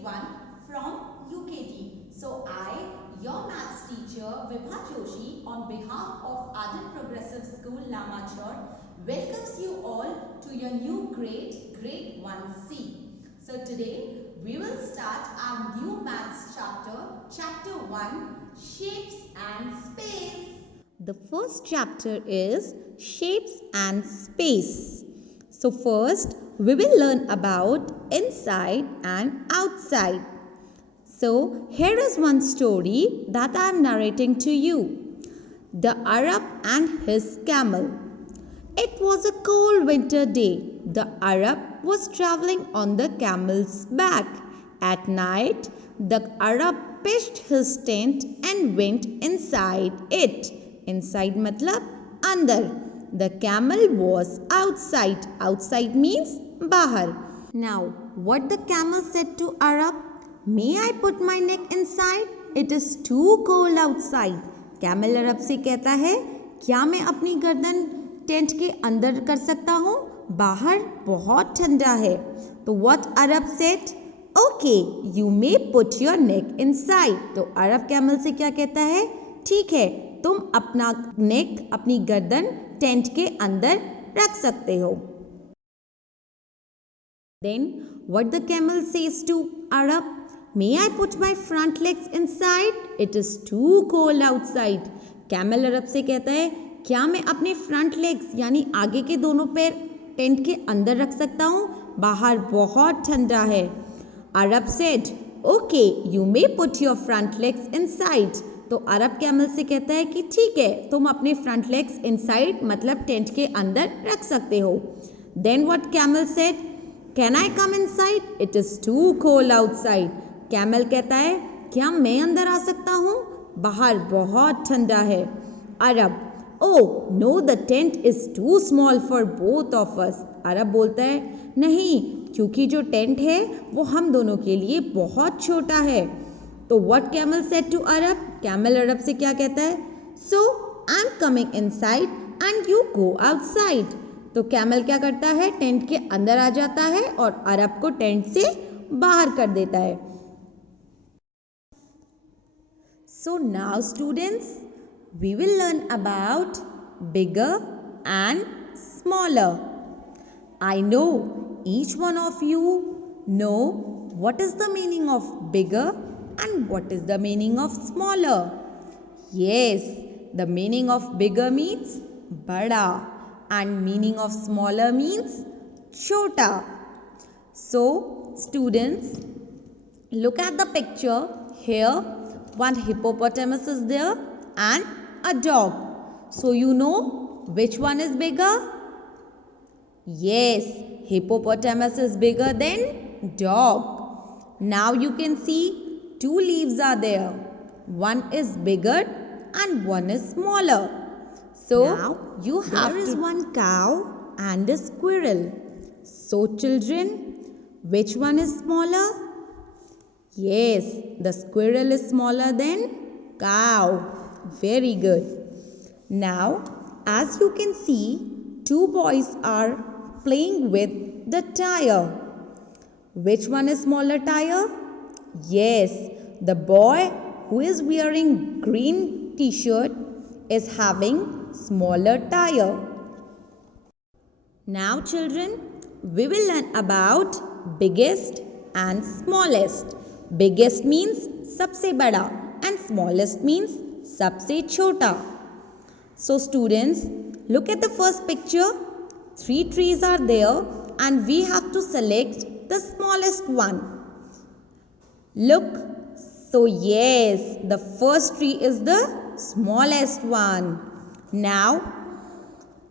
grade 1 from UKT. So I, your maths teacher Vibha Joshi, on behalf of Ardent Progressive School Lamachor, welcomes you all to your new grade, grade 1C. So today we will start our new maths chapter, chapter 1, Shapes and Space. The first chapter is Shapes and Space. So first we will learn about inside and outside. So here is one story that I am narrating to you. The Arab and his camel. It was a cold winter day. The Arab was traveling on the camel's back. At night, the Arab pitched his tent and went inside it. Inside matlab andar. The camel was outside. Outside means bahar. Now, what the camel said to Arab? May I put my neck inside? It is too cold outside. Camel अरब से कहता है क्या मैं अपनी गर्दन tent के अंदर कर सकता हूँ? बाहर बहुत ठंडा है. तो what Arab said? Okay, you may put your neck inside. तो अरब कैमल से क्या कहता है? ठीक है, तुम अपना नेक, अपनी गर्दन टेंट के अंदर रख सकते हो. Then what the camel says to Arab? May I put my front legs inside? It is too cold outside. Camel अरब से कहता है क्या मैं अपने फ्रंट लेग्स यानी आगे के दोनों पैर टेंट के अंदर रख सकता हूँ? बाहर बहुत ठंडा है. अरब said, okay, you may put your front legs inside. तो अरब कैमल से कहता है कि ठीक है, तुम अपने फ्रंट लेग्स इनसाइड मतलब टेंट के अंदर रख सकते हो. Then what camel said? Can I come inside? It is too cold outside. Camel कहता है क्या मैं अंदर आ सकता हूँ? बाहर बहुत ठंडा है. अरब, oh no, the tent is too small for both of us. अरब बोलता है नहीं, क्योंकि जो टेंट है वो हम दोनों के लिए बहुत छोटा है. तो what camel said to Arab? Camel अरब से क्या कहता है? So I'm coming inside and you go outside. तो कैमल क्या करता है? टेंट के अंदर आ जाता है और अरब को टेंट से बाहर कर देता है. So now students, we will learn about bigger and smaller. I know each one of you know what is the meaning of bigger and what is the meaning of smaller. Yes, the meaning of bigger means bada and meaning of smaller means chota. So students, look at the picture here. One hippopotamus is there and a dog. So you know which one is bigger? Yes, hippopotamus is bigger than dog. Now you can see two leaves are there. One is bigger and one is smaller. So now you have there is one cow and a squirrel. So children, which one is smaller? Yes, the squirrel is smaller than cow. Very good. Now, as you can see, two boys are playing with the tire. Which one is smaller tire? Yes, the boy who is wearing green t-shirt is having smaller tire. Now children, we will learn about biggest and smallest. Biggest means सबसे बड़ा and smallest means सबसे छोटा. So students, look at the first picture. 3 trees are there and we have to select the smallest one. Look, so yes, the first tree is the smallest one. Now,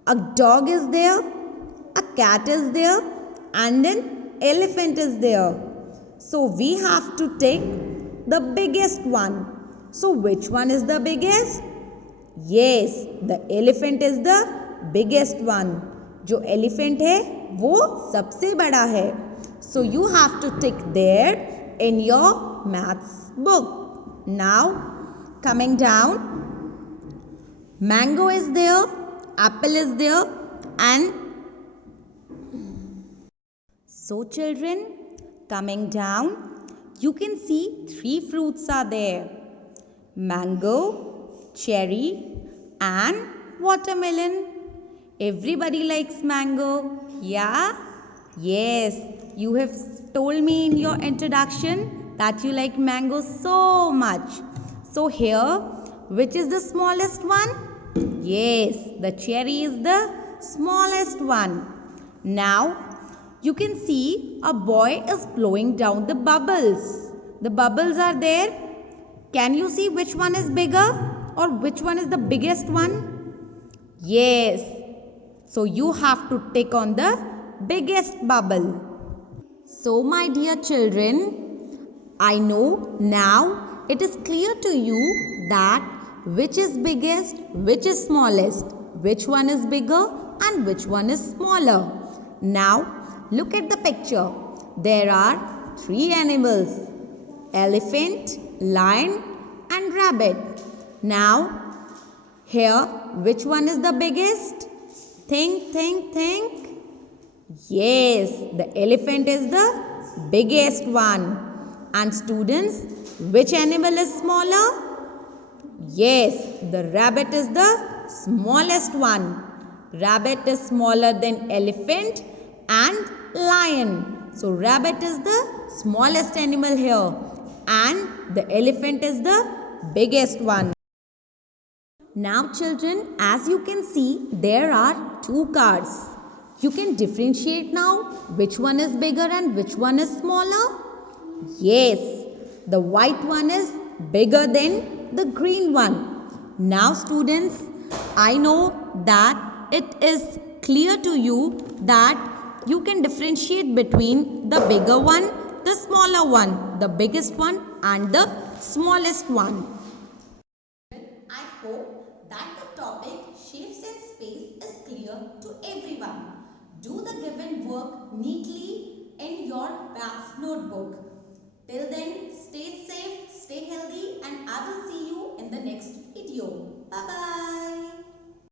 a dog is there, a cat is there and an elephant is there. So we have to take the biggest one. So which one is the biggest? Yes, the elephant is the biggest one. जो elephant है वो सबसे बड़ा है. So you have to tick there in your maths book. Now coming down, mango is there, apple is there and so children, coming down, you can see three fruits are there. Mango, cherry and watermelon. Everybody likes mango, yeah? Yes, you have told me in your introduction that you like mango so much. So here, which is the smallest one? Yes, the cherry is the smallest one. Now, you can see a boy is blowing down the bubbles. The bubbles are there. Can you see which one is bigger or which one is the biggest one? Yes. So you have to tick on the biggest bubble. So my dear children, I know now it is clear to you that which is biggest, which is smallest, which one is bigger and which one is smaller. Now look at the picture. There are three animals: elephant, lion and rabbit. Now here, which one is the biggest? Think, think, think. Yes, the elephant is the biggest one. And students, which animal is smaller? Yes, the rabbit is the smallest one. Rabbit is smaller than elephant and lion. So rabbit is the smallest animal here and the elephant is the biggest one. Now children, as you can see, there are two cars. You can differentiate now which one is bigger and which one is smaller. Yes, the white one is bigger than the green one. Now students, I know that it is clear to you that you can differentiate between the bigger one, the smaller one, the biggest one and the smallest one. I hope that the topic shapes and space is clear to everyone. Do the given work neatly in your maths notebook. Till then, stay safe, stay healthy and I will see you in the next video. Bye-bye.